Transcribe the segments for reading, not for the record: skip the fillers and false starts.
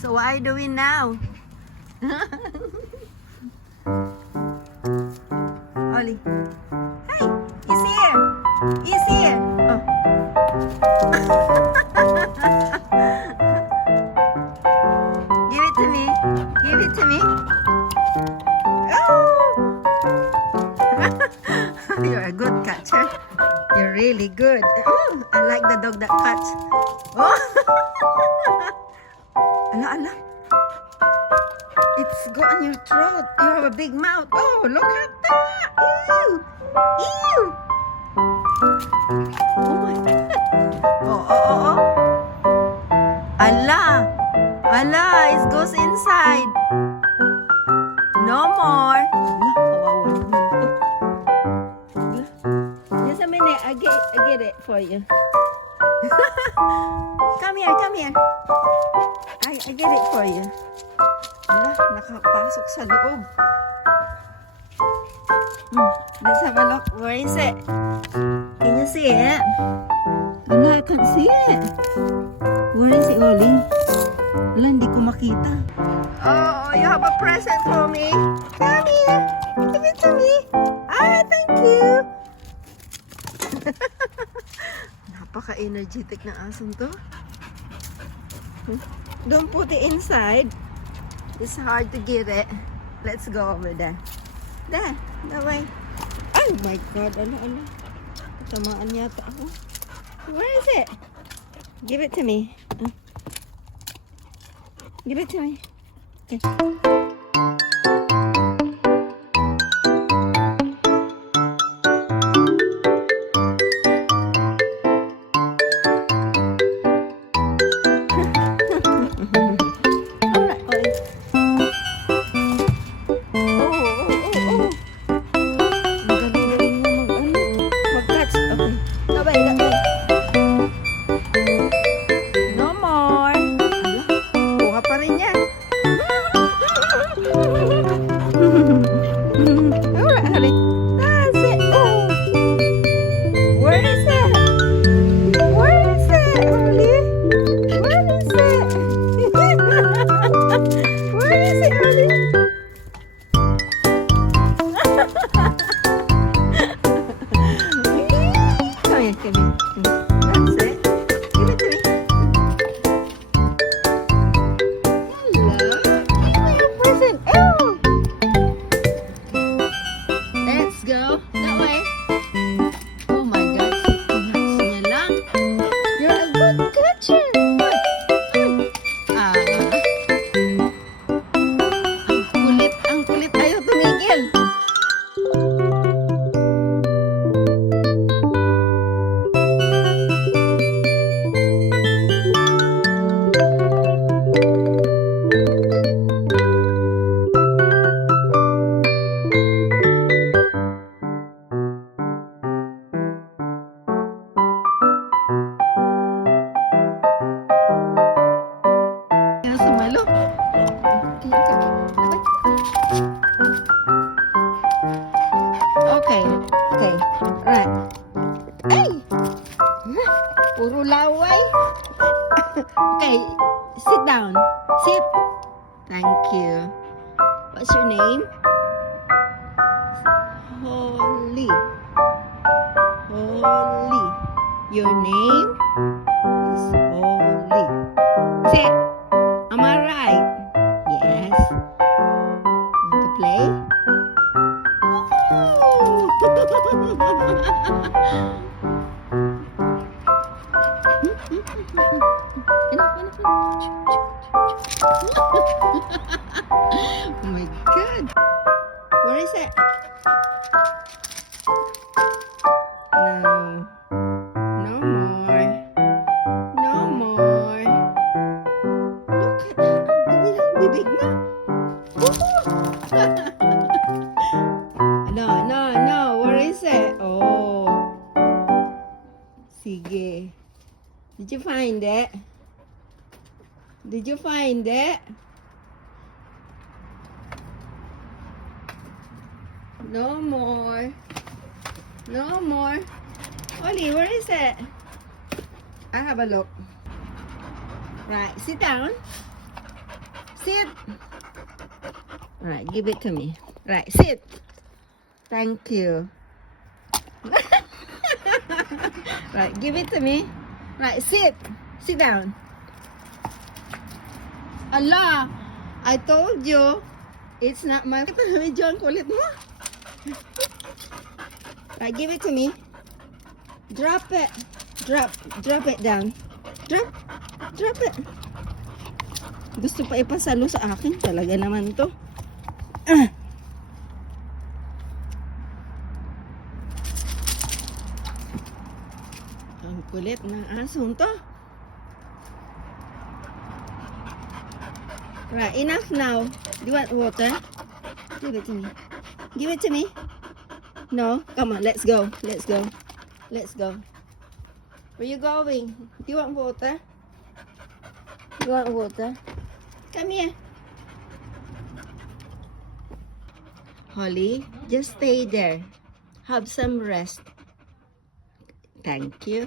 So what are you doing now? Ollie. Hey, he's here. He's here. Oh. Give it to me. Give it to me. Oh. You're a good catcher. You're really good. Oh, I like the dog that catch. Oh. Ala, ala. It's got on your throat. You have a big mouth. Oh, look at that. Ew. Ew. Oh my. Oh, oh, oh, oh. Ala. Ala, it goes inside. No more. Ala, kawawa naman to. Ala. Just a minute. I get it for you. Come here, come here. I get it for you. Ala, nakapasok sa loob. Let's have a look. Where is it? Can you see it? Ala, I can't see it. Where is it, Ollie? Ala, hindi ko makita. Oh, you have a present for me. Come here. Give it to me. Ah, thank you. Napaka-energetic na aso to. Don't put it inside. It's hard to get it. Let's go over there. There, that way. Oh my God, ano. Tamaan yata ako. Where is it? Give it to me. Give it to me. Okay. Okay. Right. Hey! Puro laway. Okay. Sit down. Sit. Thank you. What's your name? Holly. Holly. Your name is Holly. Say, am I right? Yes. Want to play? Oh my God. Where is it? No. No more. No more. Look at that. Ang dumi ng bibig mo. No. Where is it? Oh. Sige. Did you find it? Did you find it? No more. No more. Ollie, where is it? I'll have a look. Right, sit down. Sit. Right, give it to me. Right, sit. Thank you. Right, give it to me. Right, sit. Sit down. Allah, I told you, it's not my... Medyo ang kulit mo. Right, give it to me. Drop it. Drop it down. Drop it. Gusto pa ipasalo sa akin. Talaga naman to. Ang kulit ng asong to. Right, enough now. Do you want water? Give it to me. Give it to me. No? Come on, let's go. Let's go. Let's go. Where you going? Do you want water? You want water? Come here. Holly, just stay there. Have some rest. Thank you.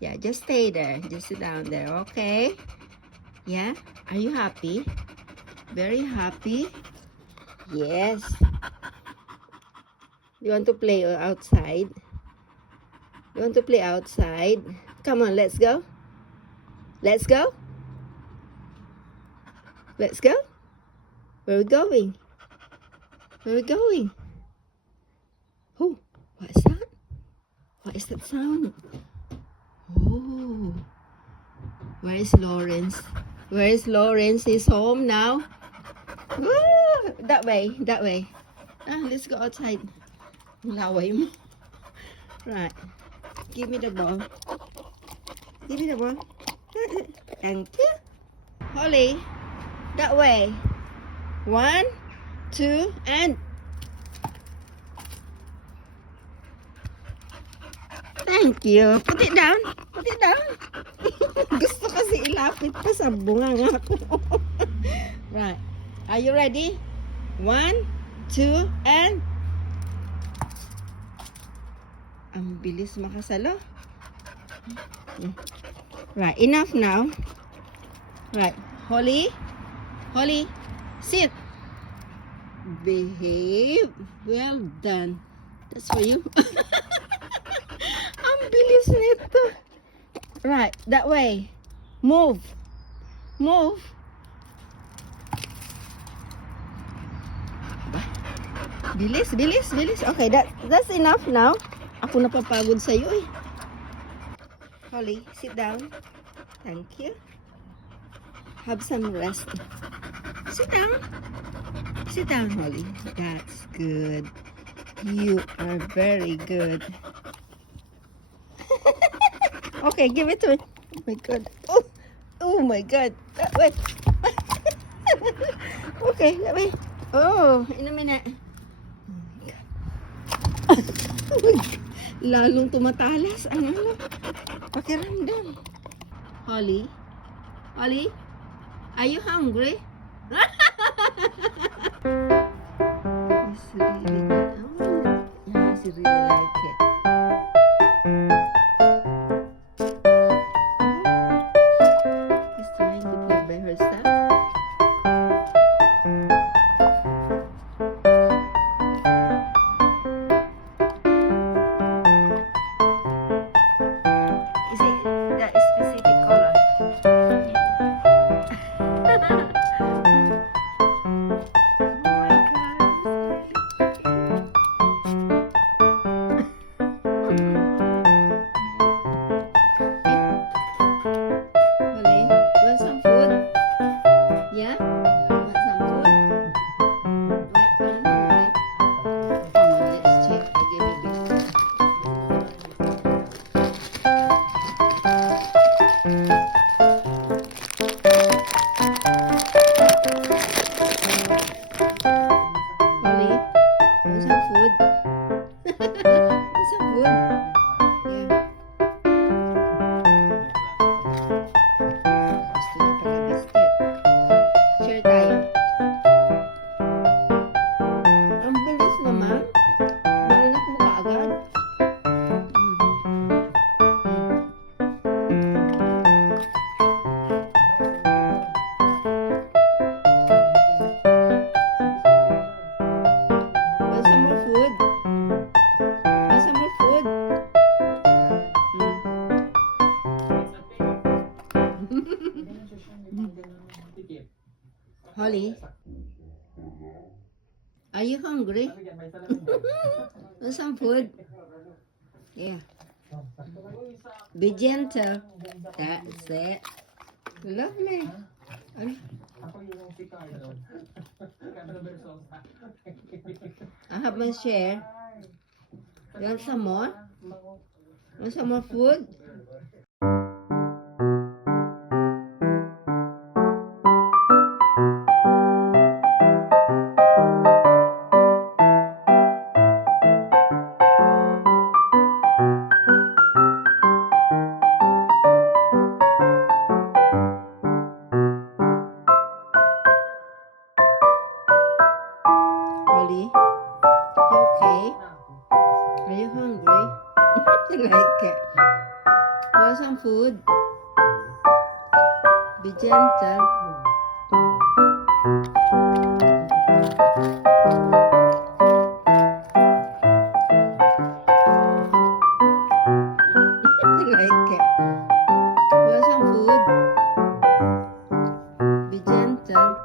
Yeah, just stay there. Just sit down there, okay? Yeah? Are you happy? Very happy? Yes. You want to play outside? You want to play outside? Come on, let's go. Let's go. Let's go. Where are we going? Where are we going? Oh, what is that? What is that sound? Oh. Where is Lawrence? Where is Lawrence? He's home now. Woo! That way, that way. Let's go outside. Laway mo. Right. Give me the ball. Give me the ball. Thank you. Holly, that way. 1, 2, and... Thank you. Put it down. Put it down. Gusto kasi ilapit pa sa bunga nga ako. Right. Are you ready? 1, 2, and... Ang bilis makasalo. Right, enough now. Right, Holly. Holly, sit. Behave. Well done. That's for you. Ang bilis nito. Right, that way. Move. Move. Bilis, bilis, bilis. Okay, that's enough now. Ako napapagod sa iyo eh. Holly, sit down. Thank you. Have some rest. Sit down. Sit down, Holly. That's good. You are very good. Okay, give it to me. Oh my God. Oh my God. Wait. Okay, let me. Oh, in a minute. Oh my God. Lalong tumatalas ang ano, pakiramdam. Holly? Holly? Are you hungry? Yes, really good. Yes, you really like it. She's trying to play by herself. Holly, are you hungry? Want some food? Yeah. Be gentle. That's it. Lovely. Ano? I have my share. You want some more? Want some more food? Ollie, you okay? Are you hungry? Like it. Want some food? Be gentle. Like it. Want some food? Be gentle.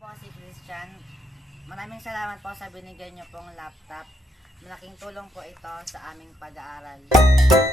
Po si Christian. Maraming salamat po sa binigay niyo pong laptop. Malaking tulong po ito sa aming pag-aaral.